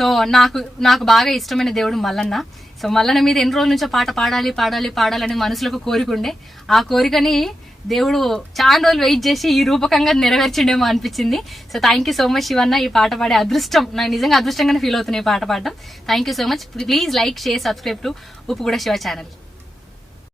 So నాకు నాకు బాగా ఇష్టమైన దేవుడు మల్లన్న. సో మల్లన్న మీద ఎన్ని రోజుల నుంచో పాట పాడాలి పాడాలి పాడాలని మనసులకు కోరికుండే కోరిక ఉండే. ఆ కోరికని దేవుడు చాలా రోజులు వెయిట్ చేసి ఈ రూపకంగా నెరవేర్చిండేమో అనిపించింది. So thank you so much Shivanna ఈ పాట పాడే అదృష్టం. నాకు నిజంగా అదృష్టంగానే ఫీల్ అవుతున్నాయి ఈ పాట పాడడం. Thank you so much please like share subscribe to ఉప్పు కూడా శివ ఛానల్